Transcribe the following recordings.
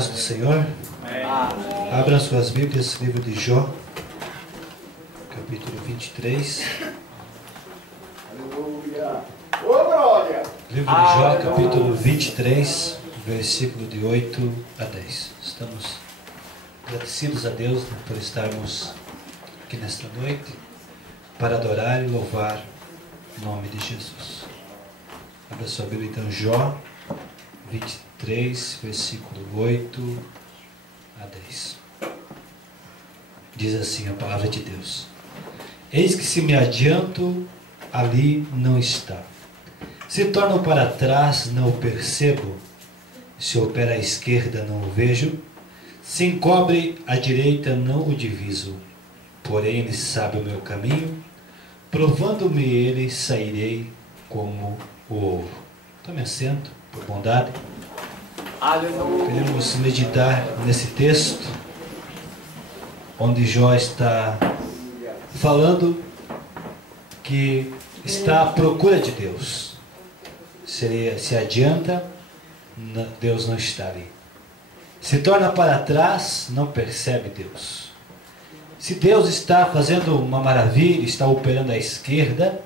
paz do Senhor. Abram suas Bíblias, livro de Jó, capítulo 23. Aleluia. Ô, glória! Livro de Jó, capítulo 23, versículo de 8 a 10. Estamos agradecidos a Deus, né, por estarmos aqui nesta noite para adorar e louvar o nome de Jesus. Abra sua Bíblia então, Jó 23, versículo 8 a 10. Diz assim a palavra de Deus: Eis que se me adianto, ali não está. Se torno para trás, não o percebo. Se opera à esquerda, não o vejo. Se encobre à direita, não o diviso. Porém, ele sabe o meu caminho. Provando-me ele, sairei como o ouro. Tome assento, por bondade. Aleluia. Queremos meditar nesse texto, onde Jó está falando que está à procura de Deus. Se adianta, Deus não está ali. Se torna para trás, não percebe Deus. Se Deus está fazendo uma maravilha, está operando à esquerda,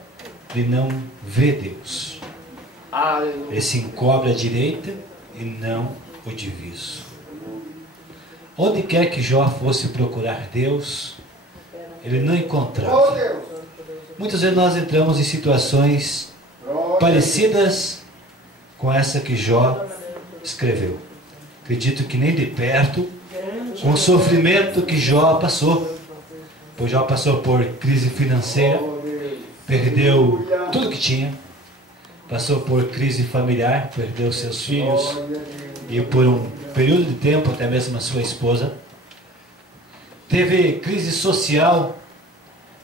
ele não vê Deus. Aleluia. Ele se encobre à direita e não o diviso. Onde quer que Jó fosse procurar Deus, ele não Oh, encontrava. Deus. Muitas vezes nós entramos em situações Glória. parecidas com essa que Jó escreveu. Acredito que nem de perto, com o sofrimento que Jó passou. Pois Jó passou por crise financeira, perdeu tudo que tinha. Passou por crise familiar, perdeu seus filhos e por um período de tempo até mesmo a sua esposa. Teve crise social,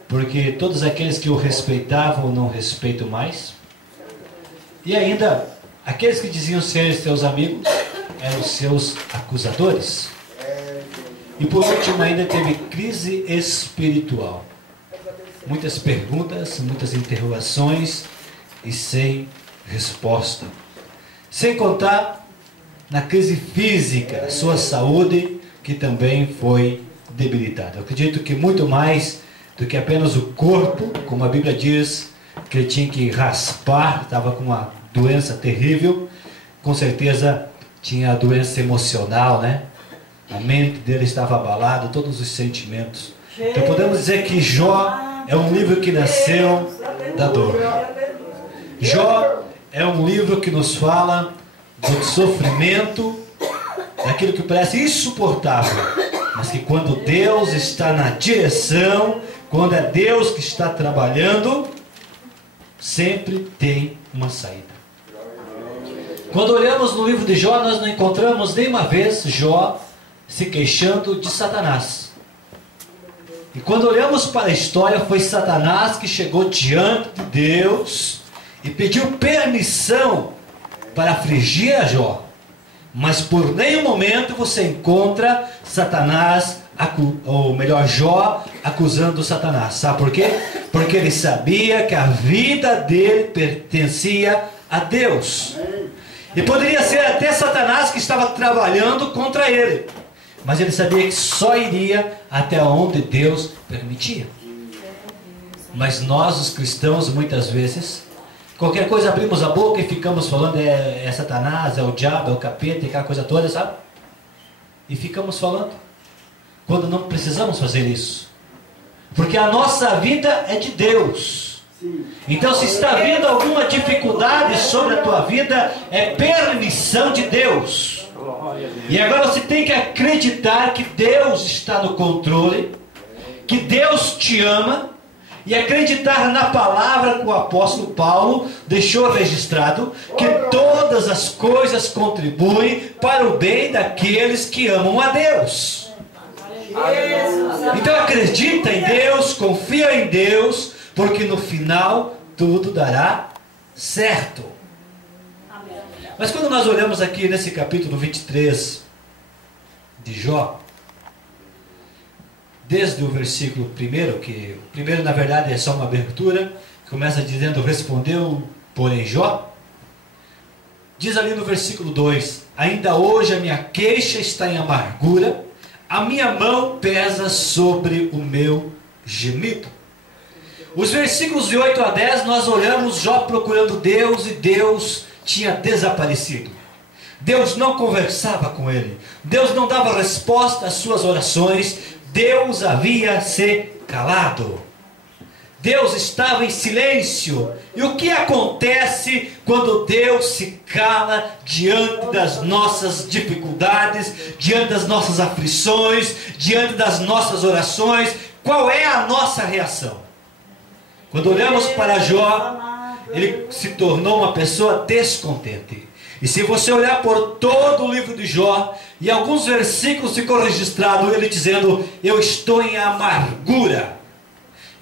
porque todos aqueles que o respeitavam não respeitam mais. E ainda, aqueles que diziam ser seus amigos eram seus acusadores. E por último ainda teve crise espiritual. Muitas perguntas, muitas interrogações e sem resposta. Sem contar na crise física, sua saúde, que também foi debilitada. Eu acredito que muito mais do que apenas o corpo, como a Bíblia diz, que ele tinha que raspar, estava com uma doença terrível, com certeza tinha a doença emocional, né? A mente dele estava abalada, todos os sentimentos. Então podemos dizer que Jó é um livro que nasceu da dor. Jó é um livro que nos fala do sofrimento, daquilo que parece insuportável, mas que quando Deus está na direção, quando é Deus que está trabalhando, sempre tem uma saída. Quando olhamos no livro de Jó, nós não encontramos nenhuma vez Jó se queixando de Satanás. E quando olhamos para a história, foi Satanás que chegou diante de Deus e pediu permissão para afligir a Jó. Mas por nenhum momento você encontra Satanás, ou melhor, Jó acusando Satanás. Sabe por quê? Porque ele sabia que a vida dele pertencia a Deus. E poderia ser até Satanás que estava trabalhando contra ele. Mas ele sabia que só iria até onde Deus permitia. Mas nós, os cristãos, muitas vezes, qualquer coisa abrimos a boca e ficamos falando é Satanás, é o diabo, é o capeta, e aquela coisa toda, sabe? E ficamos falando, quando não precisamos fazer isso. Porque a nossa vida é de Deus. Então se está vindo alguma dificuldade sobre a tua vida, é permissão de Deus. E agora você tem que acreditar que Deus está no controle, que Deus te ama, e acreditar na palavra que o apóstolo Paulo deixou registrado, que todas as coisas contribuem para o bem daqueles que amam a Deus. Então acredita em Deus, confia em Deus, porque no final tudo dará certo. Mas quando nós olhamos aqui nesse capítulo 23 de Jó, desde o versículo 1, que o primeiro na verdade é só uma abertura, começa dizendo: respondeu, porém, Jó, diz ali no versículo 2: ainda hoje a minha queixa está em amargura, a minha mão pesa sobre o meu gemido. Os versículos de 8 a 10 nós olhamos Jó procurando Deus e Deus tinha desaparecido. Deus não conversava com ele, Deus não dava resposta às suas orações, Deus havia se calado. Deus estava em silêncio. E o que acontece quando Deus se cala diante das nossas dificuldades, diante das nossas aflições, diante das nossas orações? Qual é a nossa reação? Quando olhamos para Jó, ele se tornou uma pessoa descontente. E se você olhar por todo o livro de Jó, em alguns versículos ficou registrado ele dizendo: eu estou em amargura,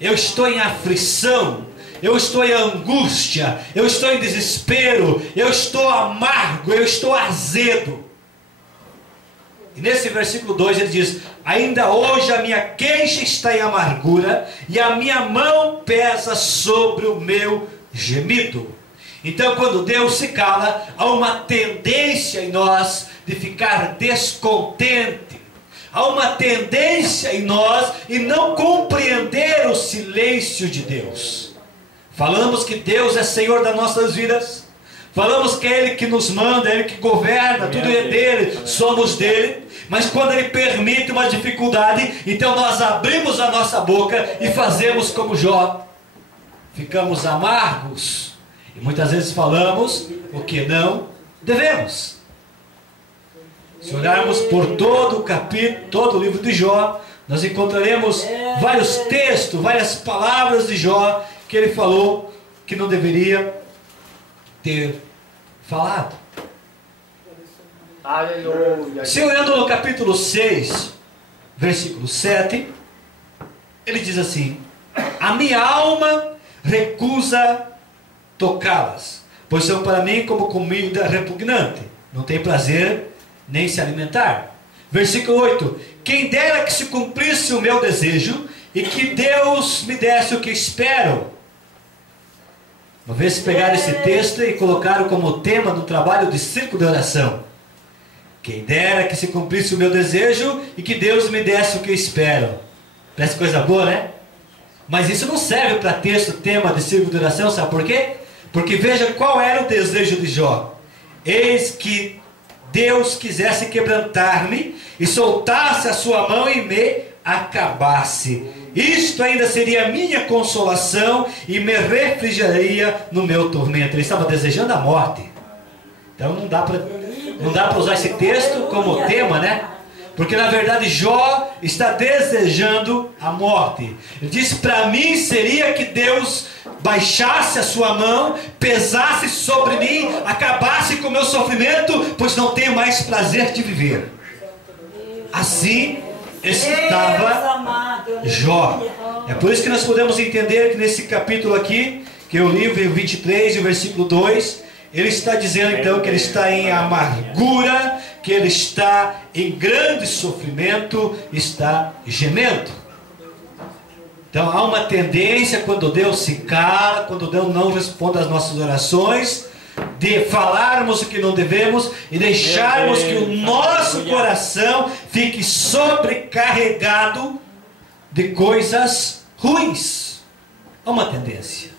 eu estou em aflição, eu estou em angústia, eu estou em desespero, eu estou amargo, eu estou azedo. E nesse versículo 2 ele diz: ainda hoje a minha queixa está em amargura, e a minha mão pesa sobre o meu gemido. Então, quando Deus se cala, há uma tendência em nós de ficar descontente. Há uma tendência em nós em não compreender o silêncio de Deus. Falamos que Deus é Senhor das nossas vidas. Falamos que é Ele que nos manda, é Ele que governa, tudo é dele, somos dele. Mas quando Ele permite uma dificuldade, então nós abrimos a nossa boca e fazemos como Jó. Ficamos amargos. E muitas vezes falamos o que não devemos. Se olharmos por todo o capítulo, todo o livro de Jó, nós encontraremos vários textos, várias palavras de Jó que ele falou que não deveria ter falado. Aleluia. Se olhando no capítulo 6, versículo 7, ele diz assim: a minha alma recusa tocá-las, pois são para mim como comida repugnante, não tem prazer nem se alimentar. Versículo 8: quem dera que se cumprisse o meu desejo e que Deus me desse o que espero. Uma vez se pegaram esse texto e colocaram como tema do trabalho de círculo de oração: quem dera que se cumprisse o meu desejo e que Deus me desse o que espero. Parece coisa boa, né? Mas isso não serve para texto, tema de círculo de oração, sabe por quê? Porque veja qual era o desejo de Jó: eis que Deus quisesse quebrantar-me e soltasse a sua mão e me acabasse. Isto ainda seria minha consolação e me refrigeraria no meu tormento. Ele estava desejando a morte. Então não dá para usar esse texto como tema, né? Porque na verdade Jó está desejando a morte. Ele diz: para mim seria que Deus baixasse a sua mão, pesasse sobre mim, acabasse com o meu sofrimento, pois não tenho mais prazer de viver. Assim estava Jó. É por isso que nós podemos entender que nesse capítulo aqui, que eu li, o 23 e o versículo 2, ele está dizendo então que ele está em amargura, que ele está em grande sofrimento, está gemendo. Então há uma tendência, quando Deus se cala, quando Deus não responde às nossas orações, de falarmos o que não devemos e deixarmos que o nosso coração fique sobrecarregado de coisas ruins. Há uma tendência.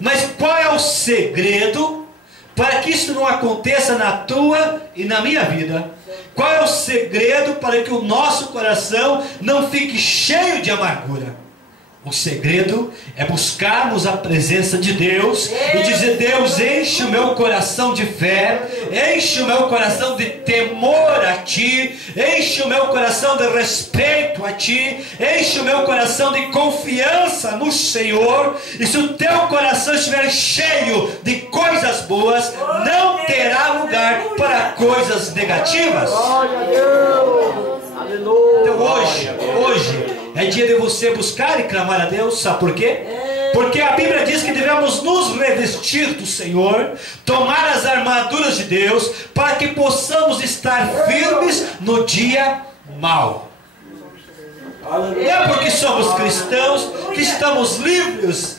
Mas qual é o segredo para que isso não aconteça na tua e na minha vida? Qual é o segredo para que o nosso coração não fique cheio de amargura? O segredo é buscarmos a presença de Deus e dizer: Deus, enche o meu coração de fé, enche o meu coração de temor a Ti, enche o meu coração de respeito a Ti, enche o meu coração de confiança no Senhor. E se o teu coração estiver cheio de coisas boas, não terá lugar para coisas negativas. Glória a Deus. Aleluia. Então hoje é dia de você buscar e clamar a Deus. Sabe por quê? Porque a Bíblia diz que devemos nos revestir do Senhor, tomar as armaduras de Deus, para que possamos estar firmes no dia mau. Não é porque somos cristãos que estamos livres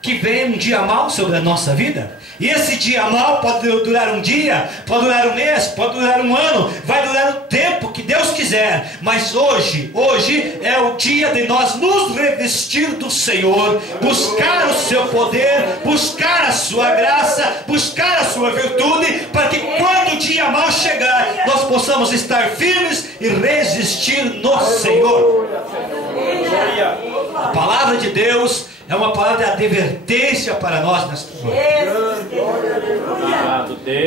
que vem um dia mau sobre a nossa vida. E esse dia mal pode durar um dia, pode durar um mês, pode durar um ano, vai durar o tempo que Deus quiser. Mas hoje é o dia de nós nos revestir do Senhor, buscar o seu poder, buscar a sua graça, buscar a sua virtude, para que quando o dia mal chegar, nós possamos estar firmes e resistir no Senhor. A palavra de Deus é uma palavra de advertência para nós nesta noite.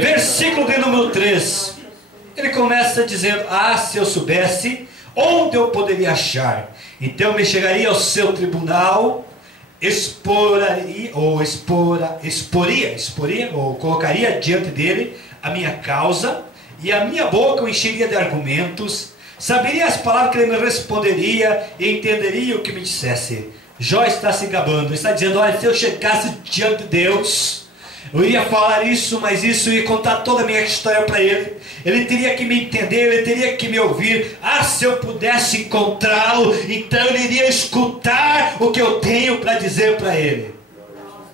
Versículo de número 3. Ele começa dizendo: ah, se eu soubesse onde eu poderia achar, então me chegaria ao seu tribunal, exporia, ou colocaria diante dele a minha causa, e a minha boca o encheria de argumentos, saberia as palavras que ele me responderia, e entenderia o que me dissesse. Jó está se gabando, está dizendo: olha, se eu chegasse diante de Deus, eu iria falar isso, mas isso, eu ia contar toda a minha história para ele. Ele teria que me entender, ele teria que me ouvir. Ah, se eu pudesse encontrá-lo, então ele iria escutar o que eu tenho para dizer para ele.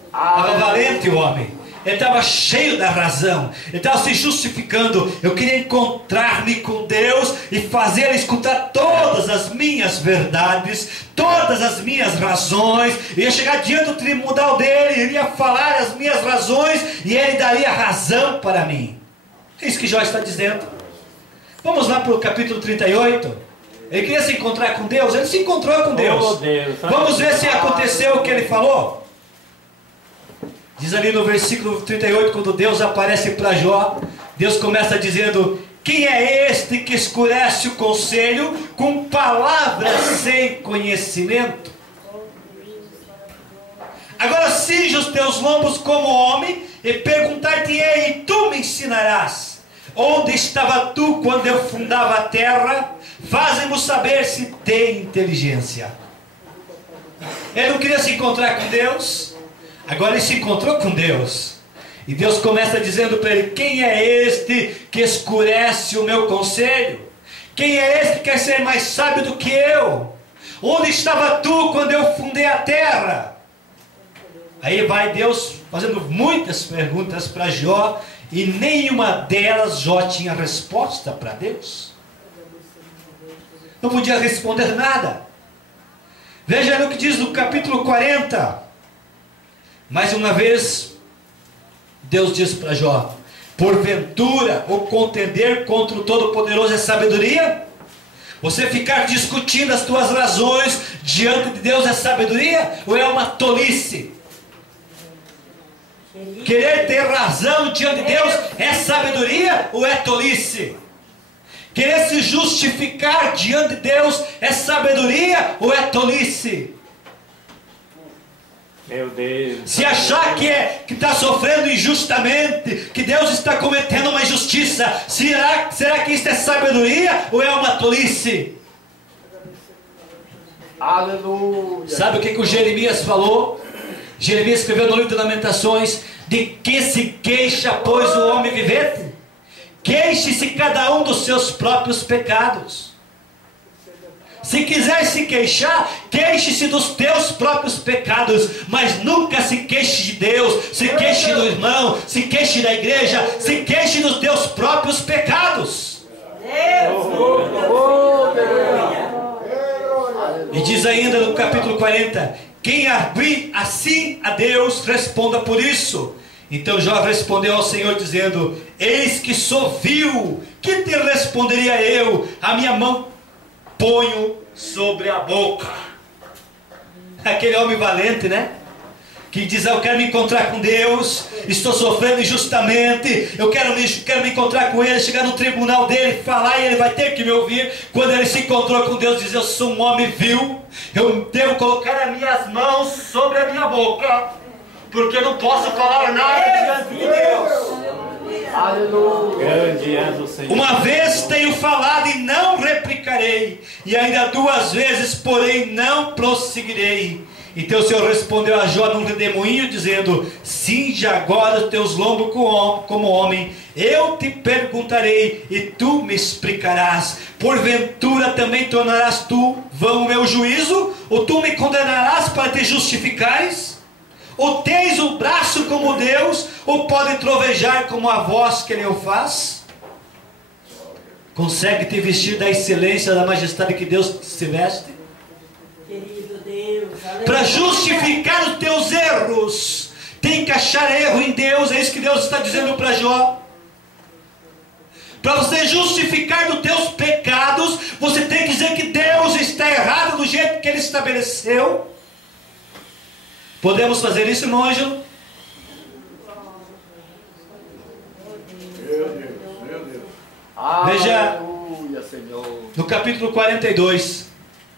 Estava valente o homem. Ele estava cheio da razão. Ele estava se justificando. Eu queria encontrar-me com Deus e fazer ele escutar todas as minhas verdades, todas as minhas razões. Eu ia chegar diante do tribunal dele, iria falar as minhas razões e ele daria razão para mim. É isso que Jó está dizendo. Vamos lá para o capítulo 38. Ele queria se encontrar com Deus. Ele se encontrou com Deus. Vamos ver se aconteceu o que ele falou. Diz ali no versículo 38, quando Deus aparece para Jó, Deus começa dizendo: quem é este que escurece o conselho com palavras sem conhecimento? Agora cinge os teus lombos como homem e perguntar-te-ei, e tu me ensinarás. Onde estava tu quando eu fundava a terra? Faze-mo saber se tem inteligência. Ele não queria se encontrar com Deus. Agora ele se encontrou com Deus. E Deus começa dizendo para ele: quem é este que escurece o meu conselho? Quem é este que quer ser mais sábio do que eu? Onde estava tu quando eu fundei a terra? Aí vai Deus fazendo muitas perguntas para Jó, e nenhuma delas Jó tinha resposta para Deus. Não podia responder nada. Veja o que diz no capítulo 40. Mais uma vez, Deus diz para Jó: porventura o contender contra o Todo-Poderoso é sabedoria? Você ficar discutindo as tuas razões diante de Deus é sabedoria? Ou é uma tolice? Querer ter razão diante de Deus é sabedoria ou é tolice? Querer se justificar diante de Deus é sabedoria ou é tolice? Meu Deus. Se achar que está sofrendo injustamente, que Deus está cometendo uma injustiça, será que isso é sabedoria ou é uma tolice? Aleluia. Sabe o que o Jeremias falou? Jeremias escreveu no livro de Lamentações: de que se queixa, pois, o homem vivente? Queixe-se cada um dos seus próprios pecados. Se quiser se queixar, queixe-se dos teus próprios pecados, mas nunca se queixe de Deus, se queixe do irmão, se queixe da igreja, se queixe dos teus próprios pecados. E diz ainda no capítulo 40: quem abrir assim a Deus, responda por isso. Então Jó respondeu ao Senhor dizendo: eis que sou vil, que te responderia eu? A minha mão ponho sobre a boca. Aquele homem valente, né? Que diz: eu quero me encontrar com Deus, estou sofrendo injustamente, eu quero me encontrar com Ele, chegar no tribunal dele, falar, e Ele vai ter que me ouvir. Quando ele se encontrou com Deus, diz: eu sou um homem vil, eu devo colocar as minhas mãos sobre a minha boca, porque eu não posso falar nada diante de Deus. Aleluia. Grande és o Senhor. Uma vez tenho falado e não replicarei, e ainda 2 vezes, porém, não prosseguirei. Então o Senhor respondeu a Jó num redemoinho, dizendo: cinja agora os teus lombos como homem, eu te perguntarei e tu me explicarás. Porventura também tornarás tu vão o meu juízo, ou tu me condenarás para te justificares? Ou tens o braço como Deus, ou pode trovejar como a voz que Ele o faz? Consegue te vestir da excelência, da majestade que Deus se veste? Querido Deus, Para justificar os teus erros, tem que achar erro em Deus. É isso que Deus está dizendo para Jó. Para você justificar os teus pecados, você tem que dizer que Deus está errado do jeito que Ele estabeleceu. Podemos fazer isso, irmão Ângelo? Meu Deus. Veja Aleluia, Senhor. no capítulo 42.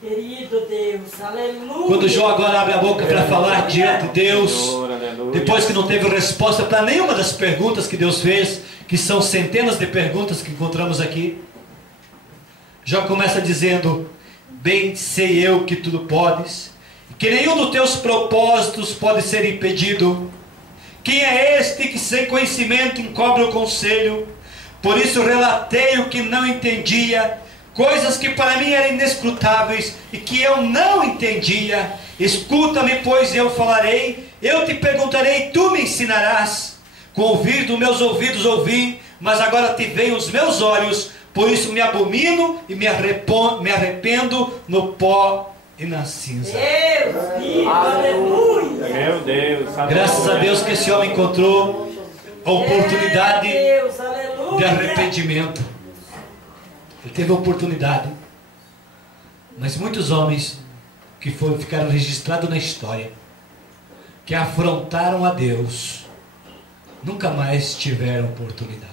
querido Deus, aleluia. Quando Jó agora abre a boca para falar diante de Deus, Senhor, aleluia. depois que não teve resposta para nenhuma das perguntas que Deus fez, que são centenas de perguntas que encontramos aqui, Jó começa dizendo: bem sei eu que tudo podes, e que nenhum dos teus propósitos pode ser impedido. Quem é este que sem conhecimento encobre o conselho? Por isso relatei o que não entendia, coisas que para mim eram inescrutáveis e que eu não entendia. Escuta-me, pois eu falarei, eu te perguntarei, tu me ensinarás. Com ouvir dos meus ouvidos ouvi, mas agora te veem os meus olhos, por isso me abomino e me arrependo no pó e na cinza. Deus, vivo, aleluia. Meu Deus, aleluia. Graças a Deus que esse homem encontrou a oportunidade Deus, aleluia. de arrependimento. Ele teve a oportunidade. Mas muitos homens que ficaram registrados na história, que afrontaram a Deus, nunca mais tiveram oportunidade.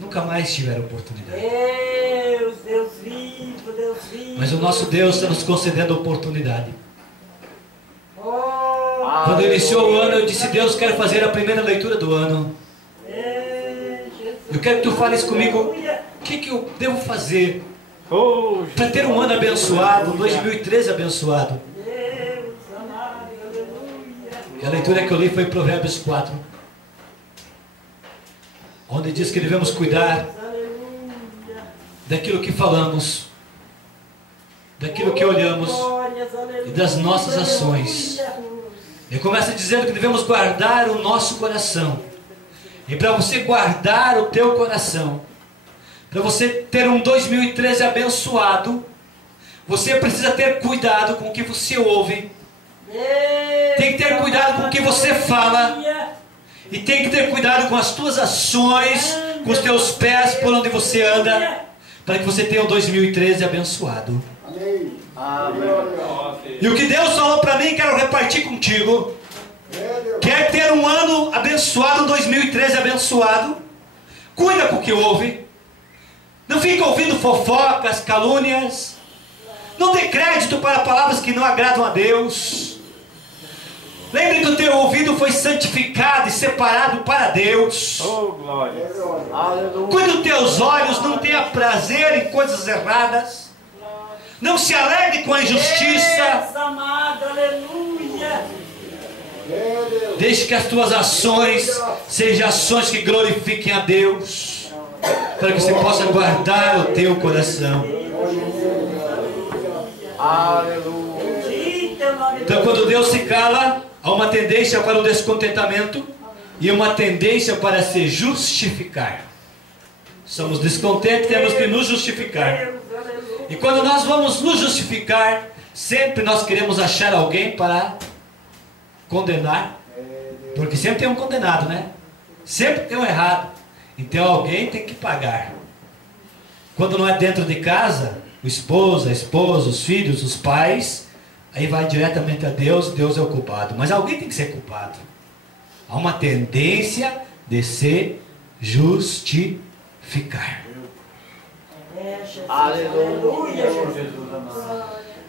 Nunca mais tiveram oportunidade. Deus vivo, Deus vivo. Mas o nosso Deus está nos concedendo a oportunidade. Oh, Quando iniciou o ano, eu disse: Deus, quero fazer a primeira leitura do ano. Jesus. Eu quero que tu fales comigo o que eu devo fazer Oh, para ter um ano abençoado, 2013 abençoado. Deus amado, aleluia. E a leitura que eu li foi Provérbios 4, onde diz que devemos cuidar Aleluia. daquilo que falamos, daquilo que olhamos Glórias, aleluia. e das nossas ações. Ele começa dizendo que devemos guardar o nosso coração. E para você guardar o teu coração, para você ter um 2013 abençoado, você precisa ter cuidado com o que você ouve, tem que ter cuidado com o que você fala, e tem que ter cuidado com as tuas ações, com os teus pés, por onde você anda, para que você tenha um 2013 abençoado. E o que Deus falou para mim, quero repartir contigo. Quer ter um ano abençoado, um 2013 abençoado? Cuida com o que ouve. Não fica ouvindo fofocas, calúnias. Não dê crédito para palavras que não agradam a Deus. Lembre que o teu ouvido foi santificado e separado para Deus. oh, glória. Aleluia. Cuide dos teus olhos, não tenha prazer em coisas erradas. Não se alegre com a injustiça. Deus amado, aleluia. Deixe que as tuas ações sejam ações que glorifiquem a Deus, para que você possa guardar o teu coração. Aleluia. Bendito é o nome Então, quando Deus se cala, há uma tendência para o descontentamento e uma tendência para se justificar. Somos descontentes, temos que nos justificar. Deus, aleluia. E quando nós vamos nos justificar, sempre nós queremos achar alguém para condenar, porque sempre tem um condenado, né? Sempre tem um errado. Então alguém tem que pagar. Quando não é dentro de casa, o esposo, a esposa, os filhos, os pais, aí vai diretamente a Deus, Deus é o culpado. Mas alguém tem que ser culpado. Há uma tendência de se justificar. Jesus, Aleluia.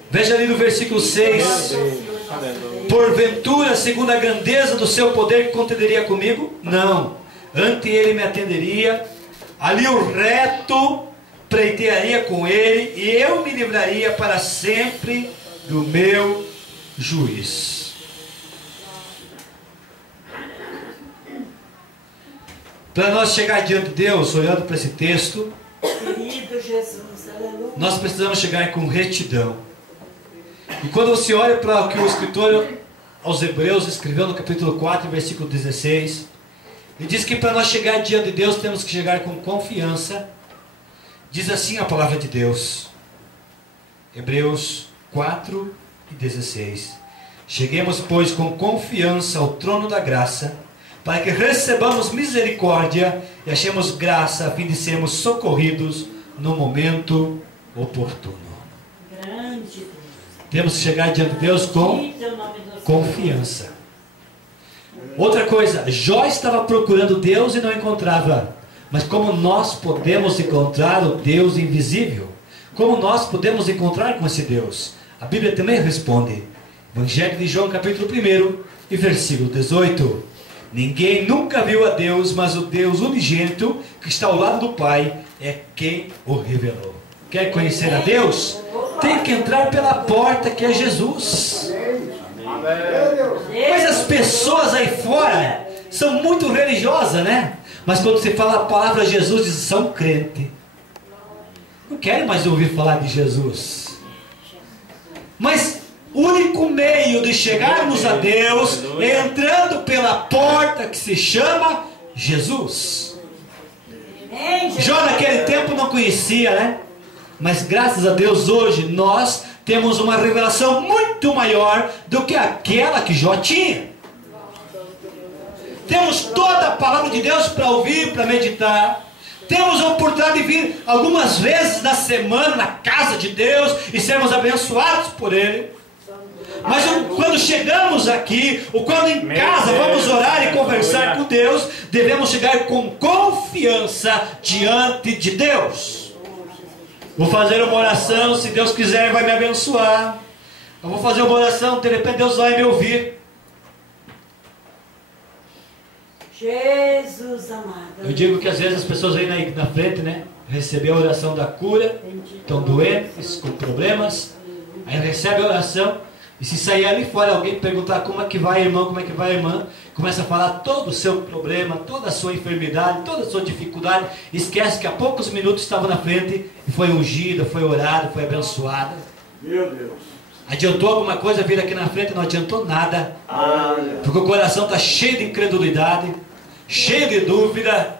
Veja ali no versículo 6. Aleluia. Porventura, segundo a grandeza do seu poder, contenderia comigo? Não. Ante ele me atenderia. Ali o reto pleitearia com ele, e eu me livraria para sempre do meu juiz. Para nós chegar diante de Deus, olhando para esse texto, Querido Jesus, aleluia. nós precisamos chegar com retidão. E quando você olha para o que o escritor aos Hebreus, escreveu no capítulo 4, versículo 16. Ele diz que para nós chegar diante de Deus, temos que chegar com confiança. Diz assim a palavra de Deus. Hebreus 4 e 16. Cheguemos, pois, com confiança ao trono da graça, para que recebamos misericórdia e achemos graça, a fim de sermos socorridos no momento oportuno. Grande Deus. Temos que chegar diante de Deus com Bendito é o nome do Senhor. confiança. Outra coisa, Jó estava procurando Deus e não encontrava. Mas como nós podemos encontrar o Deus invisível? Como nós podemos encontrar com esse Deus? A Bíblia também responde. Evangelho de João, capítulo 1 e versículo 18. Ninguém nunca viu a Deus, mas o Deus unigênito, que está ao lado do Pai, é quem o revelou. Quer conhecer a Deus? Tem que entrar pela porta, que é Jesus. Mas as pessoas aí fora são muito religiosas, né? Mas quando você fala a palavra Jesus, diz, são crente. Não querem mais ouvir falar de Jesus. Mas o único meio de chegarmos a Deus é entrando pela porta que se chama Jesus. Jó naquele tempo não conhecia, né? Mas graças a Deus hoje nós temos uma revelação muito maior do que aquela que Jó tinha. Temos toda a palavra de Deus para ouvir, para meditar. Temos a oportunidade de vir algumas vezes na semana na casa de Deus e sermos abençoados por Ele. Mas quando chegamos aqui, ou quando em casa vamos orar e conversar com Deus, devemos chegar com confiança diante de Deus. Vou fazer uma oração, se Deus quiser vai me abençoar. Eu vou fazer uma oração, de repente Deus vai me ouvir. Jesus amado. Eu digo que às vezes as pessoas vêm na frente, né? Receber a oração da cura, estão doentes, com problemas. Aí recebe a oração. E se sair ali fora alguém perguntar como é que vai, irmão, como é que vai, irmã, começa a falar todo o seu problema, toda a sua enfermidade, toda a sua dificuldade, esquece que há poucos minutos estava na frente e foi ungida, foi orada, foi abençoada. Meu Deus. Adiantou alguma coisa vir aqui na frente? Não adiantou nada. Porque o coração está cheio de incredulidade, cheio de dúvida.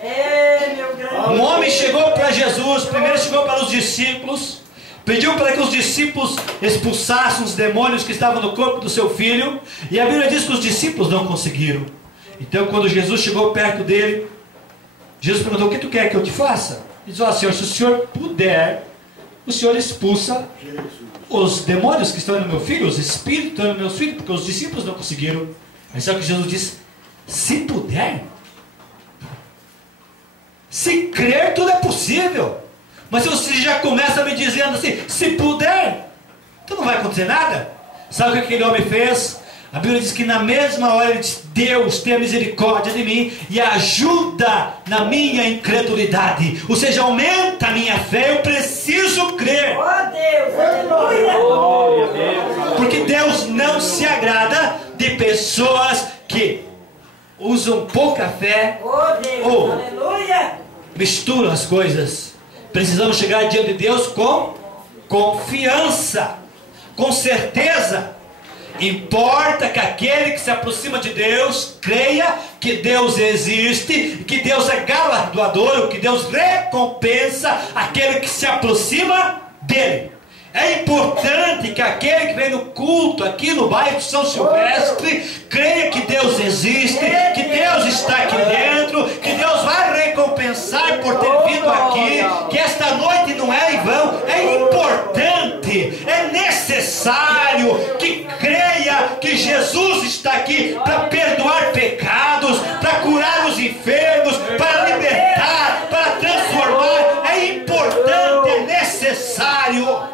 Meu grande Um homem chegou para Jesus, primeiro chegou para os discípulos, pediu para que os discípulos expulsassem os demônios que estavam no corpo do seu filho, e a Bíblia diz que os discípulos não conseguiram. Então quando Jesus chegou perto dele, Jesus perguntou, o que tu quer que eu te faça? Ele disse, Senhor, se o Senhor puder, o Senhor expulsa os demônios que estão no meu filho, os espíritos que estão no meu filho, porque os discípulos não conseguiram. Mas só que Jesus disse, se puder, se crer tudo é possível. Mas se você já começa me dizendo assim, se puder, então não vai acontecer nada. Sabe o que aquele homem fez? A Bíblia diz que na mesma hora ele disse, Deus tenha misericórdia de mim e ajuda na minha incredulidade. Ou seja, aumenta a minha fé, eu preciso crer. Oh Deus, aleluia. Glória a Deus. Porque Deus não se agrada de pessoas que usam pouca fé, Oh Deus, Oh. aleluia. misturam as coisas. Precisamos chegar diante de Deus com confiança, com certeza. Importa que aquele que se aproxima de Deus creia que Deus existe, que Deus é galardoador, que Deus recompensa aquele que se aproxima dele. É importante que aquele que vem no culto aqui no bairro São Silvestre creia que Deus existe, que Deus está aqui dentro, que Deus vai recompensar por ter vindo aqui, que esta noite não é em vão, é importante, é necessário que creia que Jesus está aqui para perdoar pecados, para curar os enfermos, para libertar, para transformar. É importante, é necessário.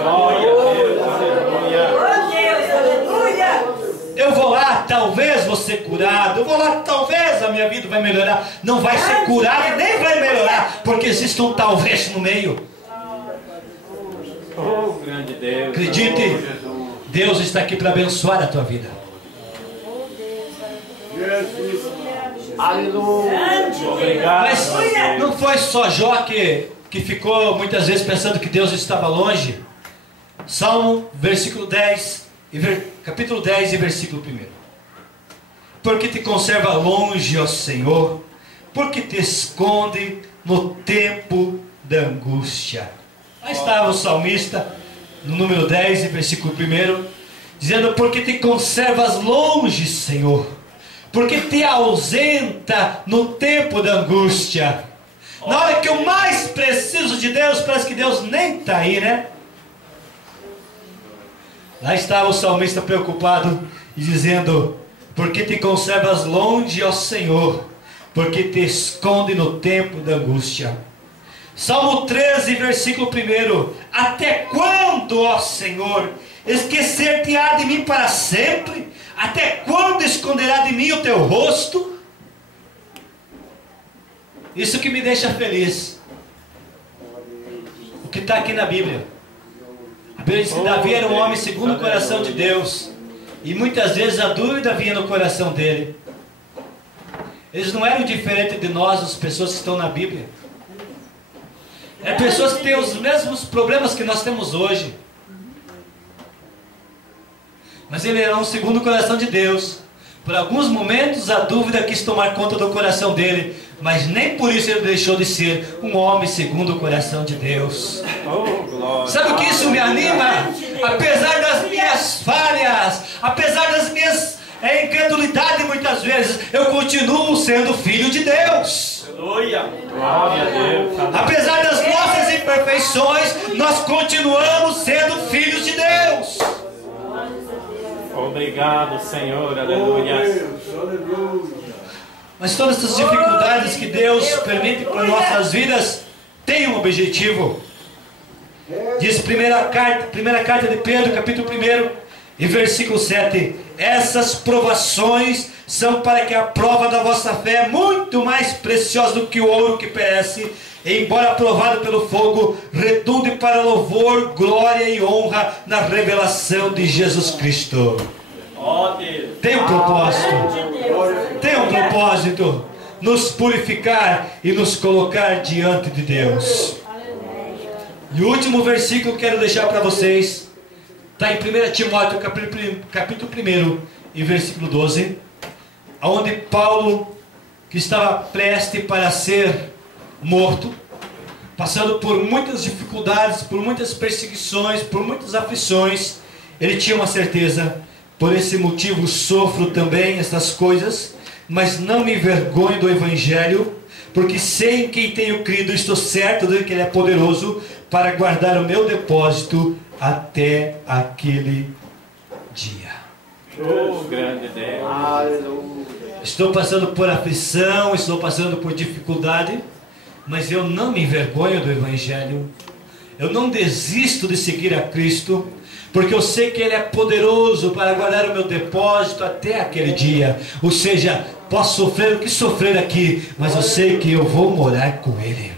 Glória a Deus. Aleluia. Oh Deus, aleluia. Eu vou lá, talvez vou ser curado. Eu vou lá, talvez a minha vida vai melhorar. Não vai ser curado, nem vai melhorar, porque existe um talvez no meio. Oh, grande Deus. Acredite, Deus está aqui para abençoar a tua vida. Jesus. Aleluia. Grande Obrigado. Mas não foi só Jó que ficou muitas vezes pensando que Deus estava longe. Salmo, versículo 10, capítulo 10 e versículo 1. Porque te conserva longe, ó Senhor, porque te esconde no tempo da angústia. Lá estava o salmista, no número 10 e versículo 1, dizendo: porque te conservas longe, Senhor, porque te ausenta no tempo da angústia. Na hora que eu mais preciso de Deus, parece que Deus nem está aí, né? Lá estava o salmista preocupado e dizendo: porque te conservas longe, ó Senhor, porque te esconde no tempo da angústia. Salmo 13, versículo 1. Até quando, ó Senhor, esquecer-te-á de mim para sempre? Até quando esconderá de mim o teu rosto? Isso que me deixa feliz. O que está aqui na Bíblia. A Bíblia diz que Davi era um homem segundo o coração de Deus. E muitas vezes a dúvida vinha no coração dele. Eles não eram diferentes de nós, as pessoas que estão na Bíblia. É pessoas que têm os mesmos problemas que nós temos hoje. Mas ele era um segundo o coração de Deus. Por alguns momentos a dúvida quis tomar conta do coração dele, mas nem por isso ele deixou de ser um homem segundo o coração de Deus. Sabe o que isso me anima? Apesar das minhas falhas, apesar das minhas incredulidades muitas vezes, eu continuo sendo filho de Deus. Aleluia. Glória a Deus. Apesar das nossas imperfeições, nós continuamos sendo filhos de Deus. Obrigado, Senhor. Aleluia. Mas todas essas dificuldades que Deus permite para nossas vidas têm um objetivo. Diz primeira carta de Pedro, capítulo 1 e versículo 7: essas provações são para que a prova da vossa fé é muito mais preciosa do que o ouro que perece, e embora provado pelo fogo, redunde para louvor, glória e honra na revelação de Jesus Cristo. Tem um propósito. Tem um propósito: nos purificar e nos colocar diante de Deus. E o último versículo que quero deixar para vocês está em 1 Timóteo capítulo 1 e versículo 12, onde Paulo, que estava prestes para ser morto, passando por muitas dificuldades, por muitas perseguições, por muitas aflições, ele tinha uma certeza: por esse motivo sofro também estas coisas, mas não me envergonho do Evangelho, porque sei em quem tenho crido, estou certo de que Ele é poderoso para guardar o meu depósito até aquele dia. Oh, grande Deus. Aleluia. Estou passando por aflição, estou passando por dificuldade, mas eu não me envergonho do Evangelho. Eu não desisto de seguir a Cristo, porque eu sei que Ele é poderoso para guardar o meu depósito até aquele dia. Ou seja, posso sofrer o que sofrer aqui, mas eu sei que eu vou morar com Ele.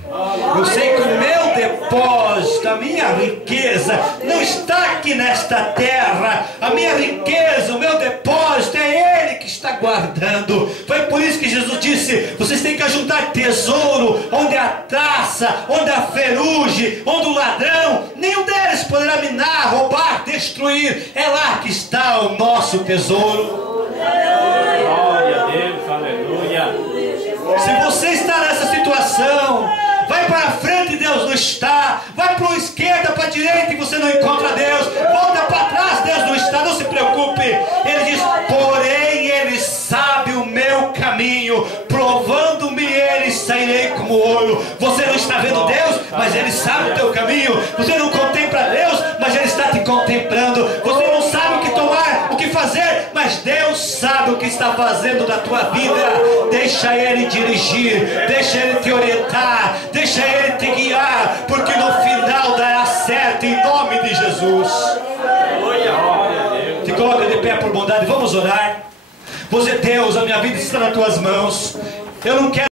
Eu sei que o meu depósito, a minha riqueza não está aqui nesta terra. A minha riqueza, o meu depósito é Ele que está guardando. Foi por isso que Jesus disse: vocês têm que ajuntar tesouro onde a traça, onde a ferrugem, onde o ladrão, nenhum deles poderá minar, roubar, destruir. É lá que está o nosso tesouro. Glória a Deus. Aleluia. Se você está nessa situação, vai para frente, Deus não está. Vai para a esquerda, para a direita e você não encontra Deus. Volta para trás, Deus não está. Não se preocupe. Ele diz: porém Ele sabe o meu caminho, provando-me Ele sairei como ouro. Você não está vendo Deus, mas Ele sabe o teu caminho. Você não contempla Deus, mas Ele está te contemplando. Você não sabe o que tomar, o que fazer, mas Deus sabe o que está fazendo da tua vida. Deixa Ele dirigir, deixa Ele te orientar, deixa Ele te guiar, porque no final dará certo em nome de Jesus. Te coloca de pé por bondade, vamos orar. Você, Deus, a minha vida está nas tuas mãos. Eu não quero